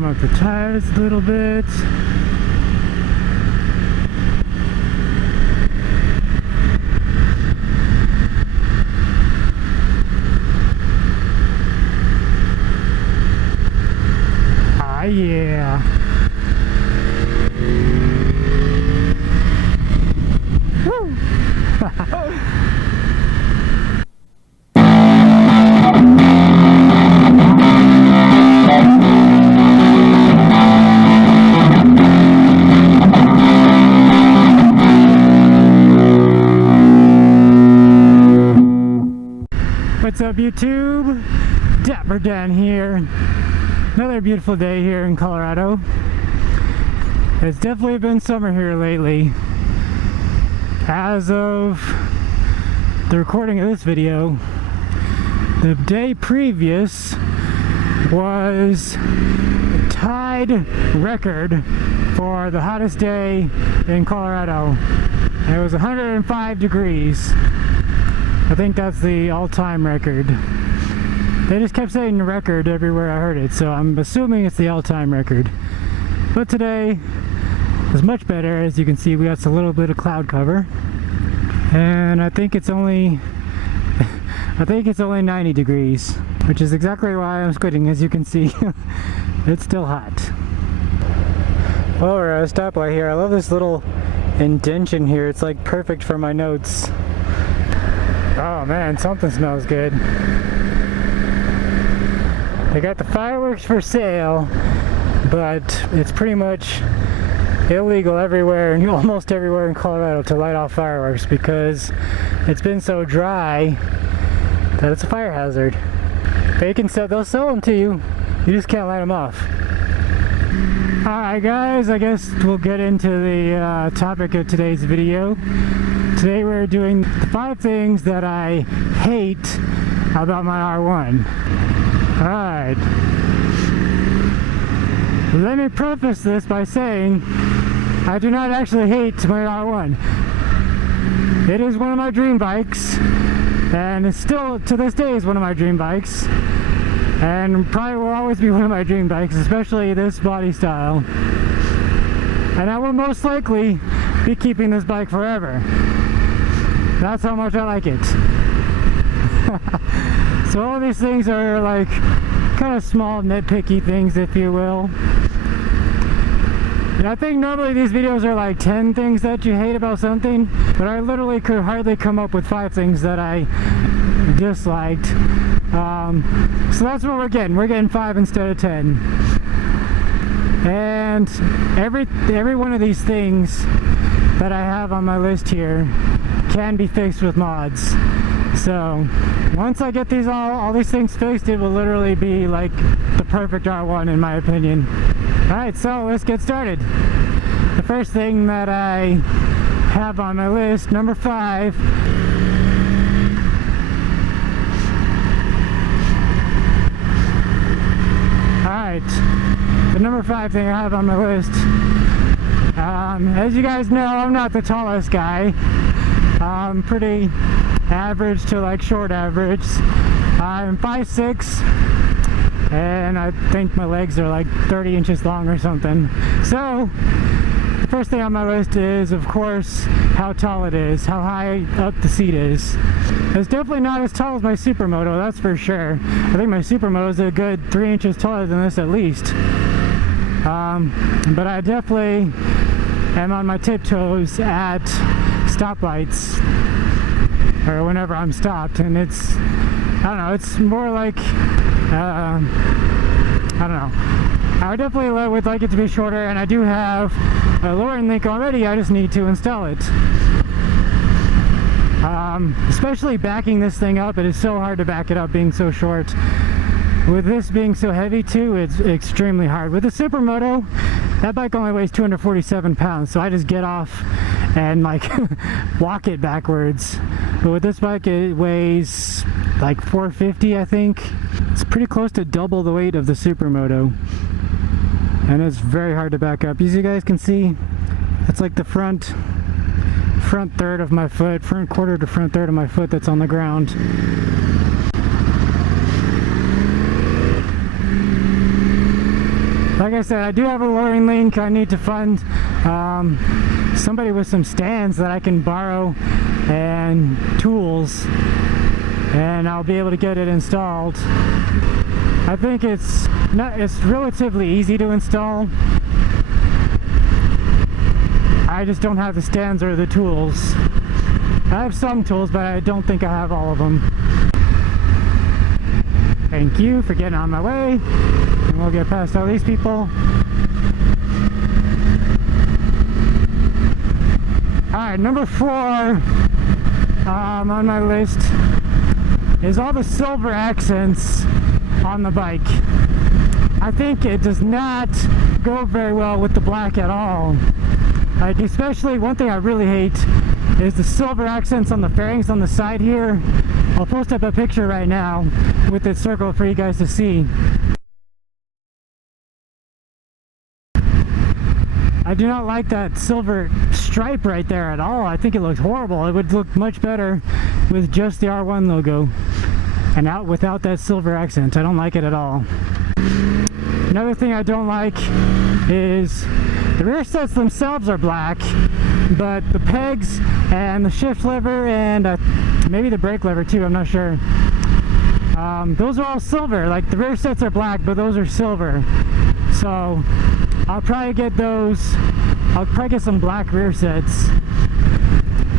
warm up the tires a little bit. Ah, yeah. Woo! What's up, YouTube? Dapper Dan here. Another beautiful day here in Colorado. It's definitely been summer here lately. As of the recording of this video, the day previous was a tied record for the hottest day in Colorado. It was 105 degrees. I think that's the all-time record. They just kept saying record everywhere I heard it, so I'm assuming it's the all-time record. But today is much better. As you can see, we got a little bit of cloud cover, and I think it's only 90 degrees, which is exactly why I'm squinting. As you can see, it's still hot. Well, we're at a stoplight here. I love this little indentation here. It's like perfect for my notes. Oh man, something smells good. They got the fireworks for sale, but it's pretty much illegal everywhere, almost everywhere in Colorado, to light off fireworks because it's been so dry that it's a fire hazard. They'll sell them to you, you just can't light them off. Alright guys, I guess we'll get into the topic of today's video. Today we're doing the 5 things that I hate about my R1. Alright. Let me preface this by saying I do not actually hate my R1. It is one of my dream bikes, and it's still, to this day, is one of my dream bikes. And probably will always be one of my dream bikes, especially this body style. And I will most likely be keeping this bike forever. That's how much I like it. So all these things are like kind of small nitpicky things, if you will. And I think normally these videos are like 10 things that you hate about something, but I literally could hardly come up with 5 things that I disliked. So that's what we're getting. We're getting 5 instead of 10. And every one of these things that I have on my list here can be fixed with mods. So once I get these all these things fixed, it will literally be like the perfect R1 in my opinion. Alright, so let's get started. The first thing that I have on my list, number 5, alright, the number 5 thing I have on my list, as you guys know, I'm not the tallest guy. I'm pretty average to like short average. I'm 5'6", and I think my legs are like 30 inches long or something. So the first thing on my list is, of course, how tall it is, how high up the seat is. It's definitely not as tall as my Supermoto, that's for sure. I think my Supermoto is a good 3 inches taller than this at least. But I definitely am on my tiptoes at stoplights, or whenever I'm stopped, and it's, I don't know, it's more like, I don't know. I definitely would like it to be shorter, and I do have a lowering link already, I just need to install it. Especially backing this thing up, it is so hard to back it up being so short. With this being so heavy too, it's extremely hard. With the Supermoto, that bike only weighs 247 pounds, so I just get off and like walk it backwards. But with this bike, it weighs like 450, I think. It's pretty close to double the weight of the Supermoto, and it's very hard to back up. As you guys can see, it's like the front third of my foot, front quarter to front third of my foot that's on the ground. Like I said, I do have a lowering link. I need to find somebody with some stands that I can borrow and tools, and I'll be able to get it installed. I think it's relatively easy to install. I just don't have the stands or the tools. I have some tools, but I don't think I have all of them. Thank you for getting on my way, and we'll get past all these people. Alright, number 4 on my list is all the silver accents on the bike. I think it does not go very well with the black at all. Like, especially one thing I really hate is the silver accents on the fairings on the side here. I'll post up a picture right now with it circled for you guys to see. I do not like that silver stripe right there at all. I think it looks horrible. It would look much better with just the R1 logo and without that silver accent. I don't like it at all. Another thing I don't like is the rear sets themselves are black, but the pegs and the shift lever and maybe the brake lever too, I'm not sure. Those are all silver. Like, the rear sets are black, but those are silver. So I'll probably get those. I'll probably get some black rear sets,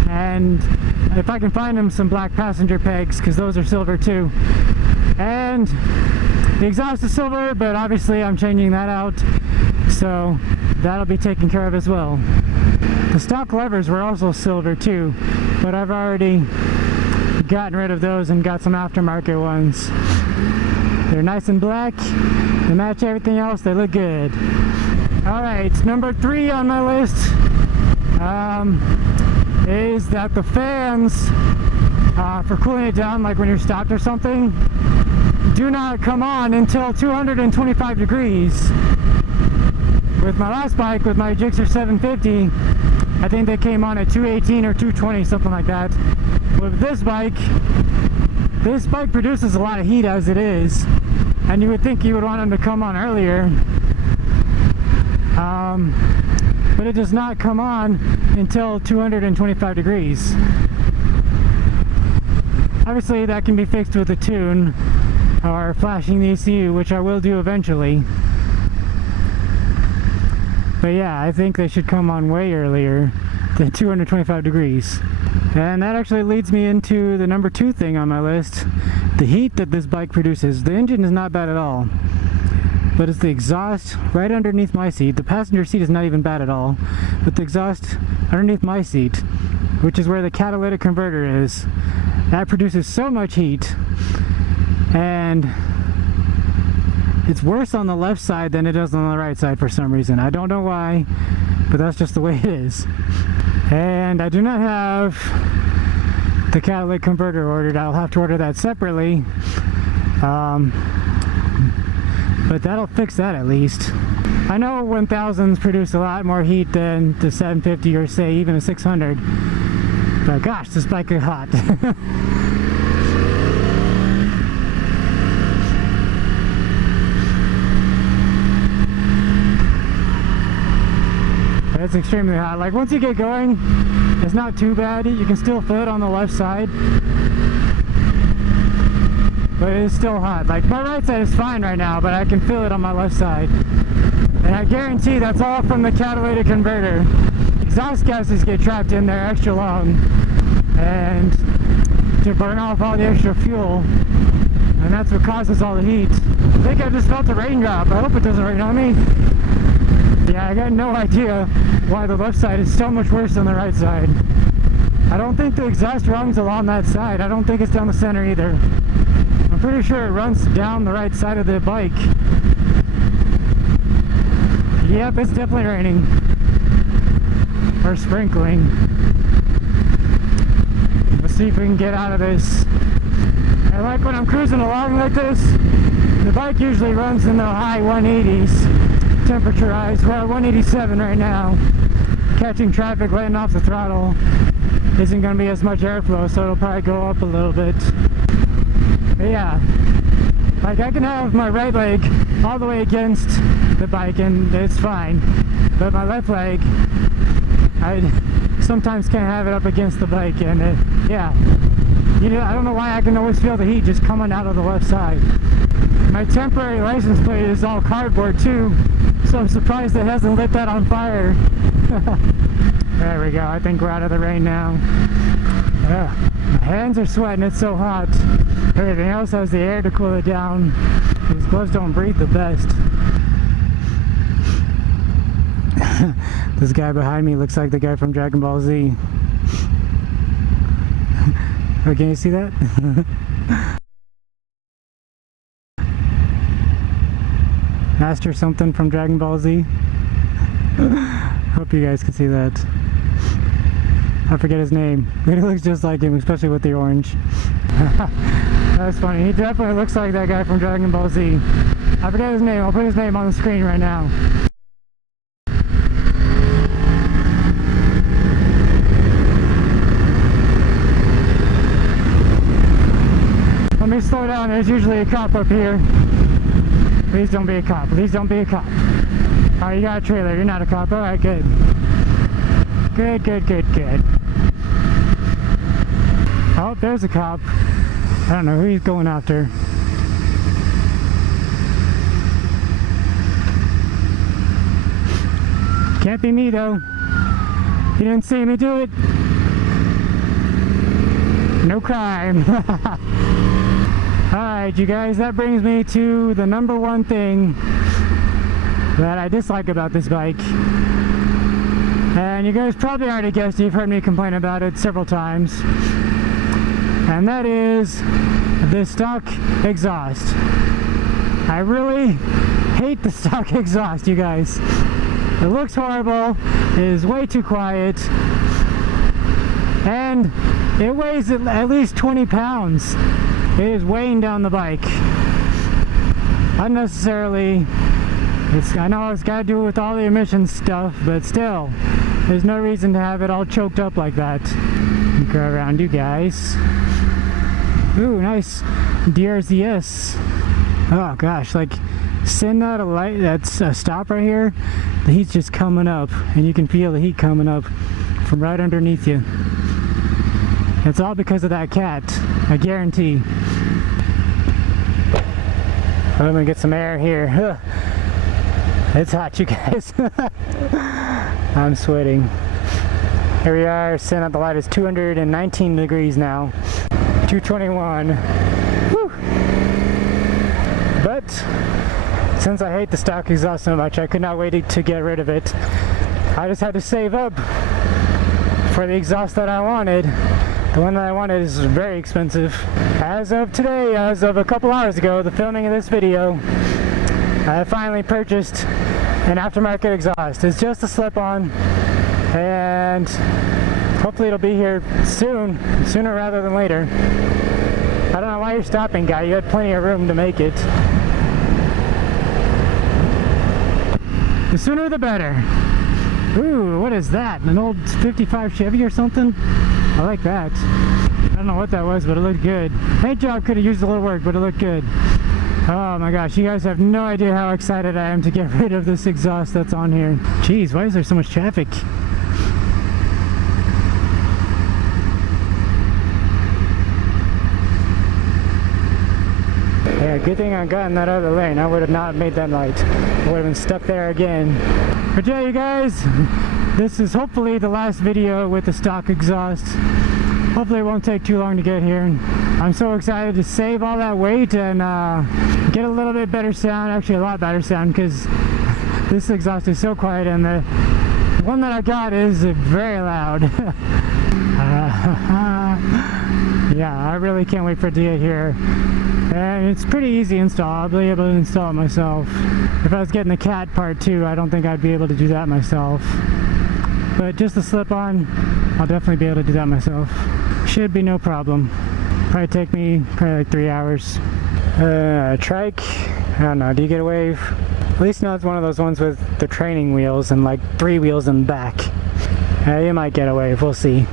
and if I can find them, some black passenger pegs, because those are silver too. And the exhaust is silver, but obviously I'm changing that out, so that'll be taken care of as well. The stock levers were also silver too, but I've already gotten rid of those and got some aftermarket ones. They're nice and black, they match everything else, they look good. Alright, number 3 on my list is that the fans for cooling it down, like when you're stopped or something, do not come on until 225 degrees. With my last bike, with my Gixxer 750, I think they came on at 218 or 220, something like that. With this bike produces a lot of heat as it is, and you would think you would want them to come on earlier, but it does not come on until 225 degrees. Obviously that can be fixed with a tune or flashing the ECU, which I will do eventually. But yeah, I think they should come on way earlier than 225 degrees. And that actually leads me into the number 2 thing on my list, the heat that this bike produces. The engine is not bad at all, but it's the exhaust right underneath my seat. The passenger seat is not even bad at all, but the exhaust underneath my seat, which is where the catalytic converter is, that produces so much heat, and it's worse on the left side than it does on the right side for some reason. I don't know why, but that's just the way it is. And I do not have the catalytic converter ordered. I'll have to order that separately, but that'll fix that at least. I know 1000s produce a lot more heat than the 750 or say even a 600, but gosh, this bike is hot. It's extremely hot. Like, once you get going, it's not too bad. You can still feel it on the left side, but it is still hot. Like, my right side is fine right now, but I can feel it on my left side, and I guarantee that's all from the catalytic converter. Exhaust gases get trapped in there extra long, and to burn off all the extra fuel, and that's what causes all the heat. I think I just felt a raindrop. I hope it doesn't rain on me. Yeah, I got no idea why the left side is so much worse than the right side. I don't think the exhaust runs along that side. I don't think it's down the center either. I'm pretty sure it runs down the right side of the bike. Yep, it's definitely raining. Or sprinkling. Let's see if we can get out of this. I like when I'm cruising along like this, the bike usually runs in the high 180s. Temperature-wise, we're at 187 right now. Catching traffic, letting off the throttle isn't going to be as much airflow, so it'll probably go up a little bit. But yeah, Like, I can have my right leg all the way against the bike and it's fine, but my left leg, I sometimes can't have it up against the bike, and yeah, you know, I don't know why I can always feel the heat just coming out of the left side. My temporary license plate is all cardboard too, so I'm surprised it hasn't lit that on fire. There we go, I think we're out of the rain now. My hands are sweating, it's so hot. Everything else has the air to cool it down. These gloves don't breathe the best. This guy behind me looks like the guy from Dragon Ball Z. Oh, can you see that? Master something from Dragon Ball Z. Hope you guys can see that. I forget his name, but he looks just like him, especially with the orange. That's funny. He definitely looks like that guy from Dragon Ball Z. I forget his name. I'll put his name on the screen right now. Let me slow down. There's usually a cop up here. Please don't be a cop. Please don't be a cop. Oh, you got a trailer. You're not a cop. Alright, good. Good, good, good, good. Oh, there's a cop. I don't know who he's going after. Can't be me though. He didn't see me do it. No crime. Alright, you guys, that brings me to the number one thing that I dislike about this bike. And you guys probably already guessed, you've heard me complain about it several times. And that is the stock exhaust. I really hate the stock exhaust, you guys. It looks horrible, it is way too quiet, and it weighs at least 20 pounds. It is weighing down the bike unnecessarily. I know it's got to do with all the emissions stuff, but still, there's no reason to have it all choked up like that. Go around you guys. Ooh, nice DRZS. Oh gosh, like send that a light, that's a stop right here. The heat's just coming up, and you can feel the heat coming up from right underneath you. It's all because of that cat, I guarantee. Let me get some air here. It's hot, you guys. I'm sweating. Here we are, sitting at the light is 219 degrees now. 221. Whew. But since I hate the stock exhaust so much, I could not wait to get rid of it. I just had to save up for the exhaust that I wanted. The one that I wanted is very expensive. As of today, as of a couple hours ago, the filming of this video, I finally purchased an aftermarket exhaust. It's just a slip-on, and hopefully it'll be here soon, sooner rather than later. I don't know why you're stopping, guy. You had plenty of room to make it. The sooner the better. Ooh, what is that? An old 55 Chevy or something? I like that. I don't know what that was, but it looked good. Paint job could have used a little work, but it looked good. Oh my gosh, you guys have no idea how excited I am to get rid of this exhaust that's on here. Jeez, why is there so much traffic? Yeah, good thing I got in that other lane. I would have not made that light. I would have been stuck there again. But yeah, you guys, this is hopefully the last video with the stock exhaust. Hopefully it won't take too long to get here. I'm so excited to save all that weight and get a little bit better sound, actually a lot better sound, because this exhaust is so quiet, and the one that I got is very loud. Yeah, I really can't wait for it to get here. And it's pretty easy install. I'll be able to install it myself. If I was getting the cat part too, I don't think I'd be able to do that myself. But just the slip-on, I'll definitely be able to do that myself. Should be no problem. Probably take me like 3 hours. Trike, I don't know, do you get a wave? At least now it's one of those ones with the training wheels and like 3 wheels in the back. You might get a wave, we'll see.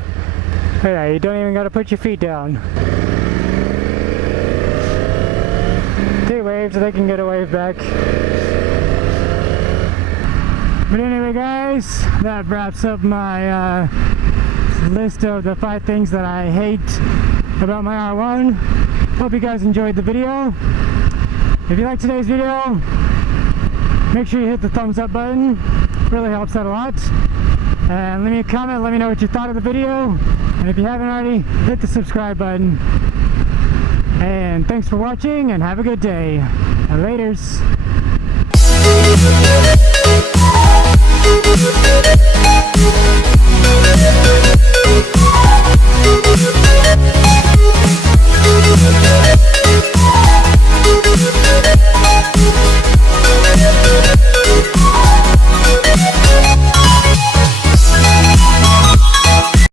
But yeah, you don't even gotta put your feet down. Anyway, wave so they can get a wave back. But anyway guys, that wraps up my list of the 5 things that I hate about my R1. Hope you guys enjoyed the video. If you liked today's video, make sure you hit the thumbs up button. Really helps out a lot. And leave me a comment, let me know what you thought of the video. And if you haven't already, hit the subscribe button. And thanks for watching and have a good day. Laters.